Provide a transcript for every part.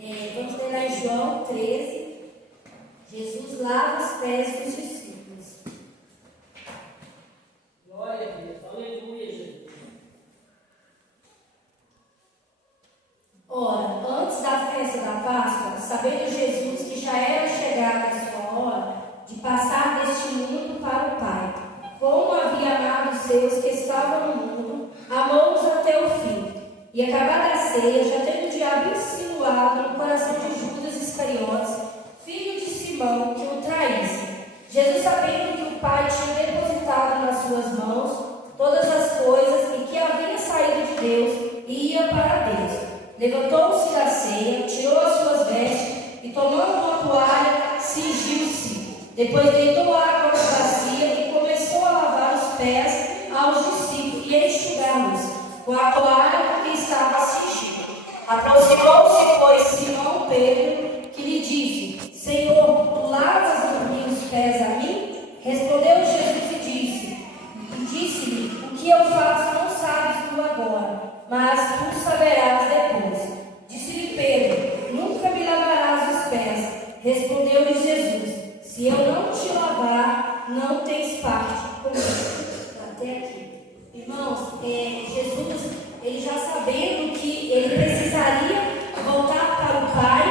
Vamos ler lá em João 13. Jesus lava os pés dos discípulos. Glória a Deus, aleluia, Jesus. Ora, antes da festa da Páscoa, sabendo Jesus que já era chegada a sua hora de passar deste mundo para o Pai, como havia amado os seus que estavam no mundo, amou-os até o fim. E acabada a ceia, já tendo o diabo insinuado no coração de Judas Iscariotes, filho de Simão, que o traísse. Jesus, sabendo que o Pai tinha depositado nas suas mãos todas as coisas e que havia saído de Deus e ia para Deus, levantou-se da ceia, tirou as suas vestes e, tomando uma toalha, cingiu-se. Depois deitou água na bacia e começou a lavar os pés aos discípulos e a enxugá-los com a toalha que estava cingido. Aproximou-se, pois, Simão Pedro, que lhe disse: Senhor, tu lavas os pés a mim? Respondeu Jesus e disse-lhe: O que eu faço não sabes tu agora, mas tu saberás depois. Disse-lhe Pedro: Nunca me lavarás os pés. Respondeu-lhe Jesus: Se eu não te lavar, não tens parte comigo. Até aqui. Irmãos, Jesus, ele já sabendo que ele precisaria voltar para o Pai,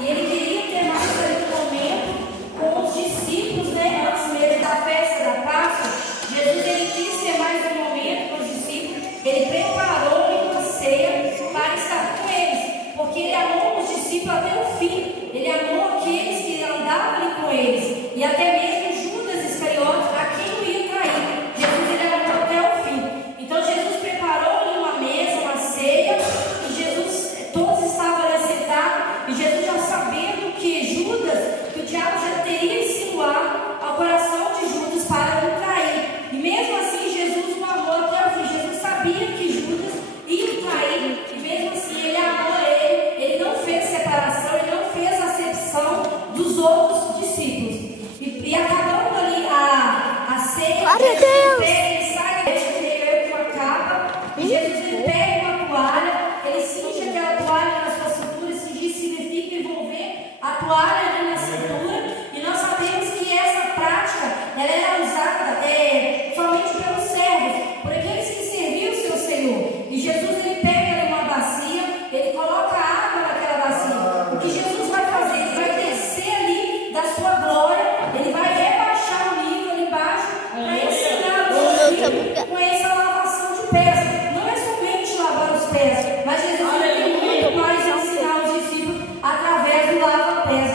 e ele queria ter mais um momento com os discípulos, antes mesmo da festa da Páscoa. Jesus, ele quis ter mais um momento com os discípulos, ele preparou uma ceia para estar com eles, porque ele amou os discípulos até o fim, ele amou aqueles que andavam ali com eles, e até mesmo Judas Iscariotes, a quem o ia trair. Jesus, ele amou até o fim. Então Jesus preparou ali uma mesa, uma ceia, e Jesus, todos estavam ali sentados, e Jesus já sabendo que o diabo já teria insinuado ao coração de Judas para o trair, e mesmo assim Jesus o amou até o fim. Jesus sabia que Judas ia o trair, e mesmo assim ele amou ele não fez separação, ele não fez acepção dos outros discípulos, e acabando ali a ceia, ele sai da uma capa, e Jesus ele pega uma toalha, ele cinge aquela toalha na sua cintura. Cingir significa envolver a toalha ali na cintura, e nós sabemos que essa prática ela era usada somente pelos servos, por aqueles que serviam o seu Senhor. E Jesus ele pega ali uma bacia, ele coloca água naquela bacia. O que Jesus vai fazer? Ele vai descer ali da sua glória, ele vai rebaixar o nível ali embaixo para ensinar os filhos com essa lavação de pés. Não é somente lavar os pés, mas Jesus tem muito mais a ensinar os discípulos através do lava-pés.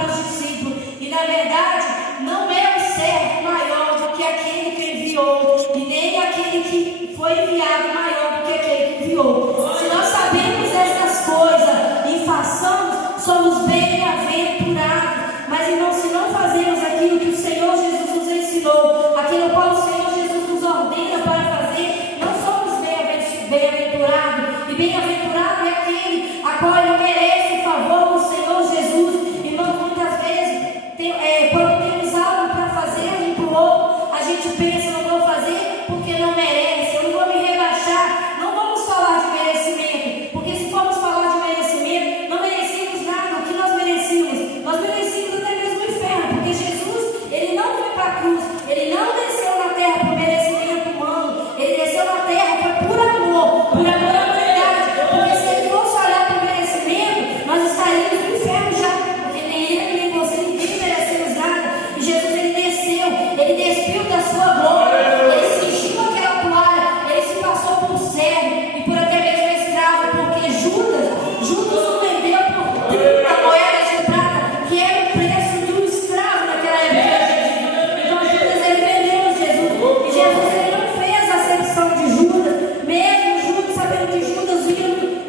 para os discípulos. E na verdade, não é o servo maior do que aquele que enviou, e nem aquele que foi enviado maior do que aquele que enviou. Se nós sabemos essas coisas e façamos, somos bem-aventurados. Mas irmão, se não fazemos aquilo que o Senhor Jesus nos ensinou, aquilo qual o Senhor Jesus nos ordena para fazer, não somos bem-aventurados. E bem-aventurado é aquele a qual ele merece o favor do Senhor Jesus. Irmão, muitas vezes, quando temos algo para fazer um para o outro, a gente pensa, não vou fazer porque não merece, eu não vou me rebaixar. Não vamos falar de merecimento, porque se formos falar de merecimento, não merecemos nada. O que nós merecemos? Nós merecemos até mesmo o inferno, porque Jesus, ele não foi para a cruz, ele não desceu na terra por merecimento humano, ele desceu na terra foi por amor à humanidade. Porque se ele fosse olhar para o merecimento, nós estaríamos no inferno já, porque nem ele, nem você, ninguém merecemos nada. E Jesus, ele desceu, ele despiu da sua glória, ele cingiu aquela toalha, ele se passou por servo e por até mesmo escravo, porque Judas o vendeu por 30 moedas de prata, que era o preço de um escravo naquela época. Então Judas, ele vendeu Jesus, e Jesus, ele não fez acepção de Judas, mesmo Judas sabendo que Judas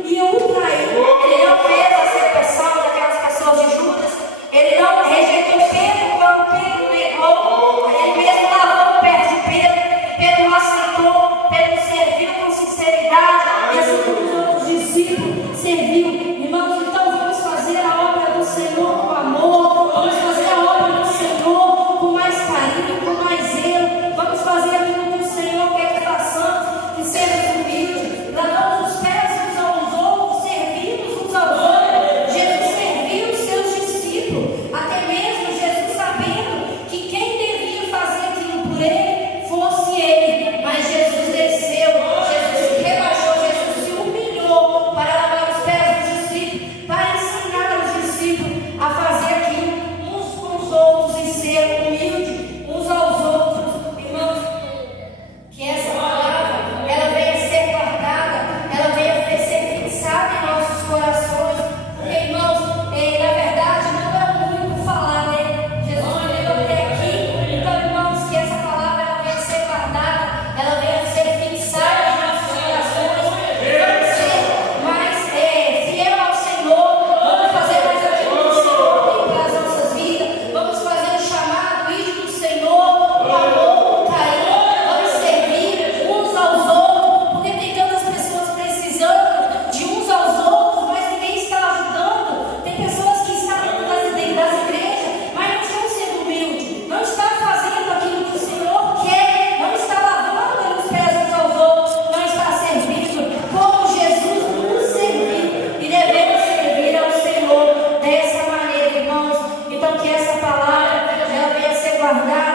ia o trair, ele não fez acepção daquelas pessoas de Judas, ele não rejeitou Pedro quando Pedro negou, ele mesmo lavou o pé de Pedro, Pedro aceitou, Pedro serviu com sinceridade, e assim como os outros discípulos serviu. Irmãos, então vamos fazer a obra do Senhor com amor, vamos fazer a obra do Senhor com mais carinho, com mais zelo, vamos fazer aquilo que o Senhor quer que façamos, que sermos humildes, lavamos os pés uns aos outros, servimos uns aos outros. Jesus serviu os seus discípulos, até mesmo Jesus sabendo que quem devia fazer aquilo por ele fosse ele, mas Jesus desceu, Jesus se rebaixou, Jesus se humilhou para lavar os pés dos discípulos, para ensinar os discípulos a fazer aquilo uns com os outros e ser humilde uns aos outros. Irmãos, que essa palavra ela venha ser guardada, ela venha ser fixada em nossos corações, porque irmãos, na verdade não é o único falar, né? Jesus me levou até aqui, então irmãos, que essa palavra ela venha ser guardada, ela venha ser fixada em nossos corações, vamos ser mais fiel ao Senhor, vamos fazer mais aquilo que o Senhor tem para as nossas vidas, vamos fazer o chamado, ir do Senhor, com amor, com carinho, vamos servir uns aos outros, porque tem tantas pessoas precisando de uns aos outros, mas ninguém está ajudando. Tem pessoas que estão dentro das igrejas, mas não estão sendo humildes, não estão fazendo aquilo que o Senhor quer, não está lavando os pés uns aos outros, não está servindo como Jesus nos serviu, e devemos servir ao Senhor dessa maneira, irmãos. Então que essa palavra ela venha ser guardada,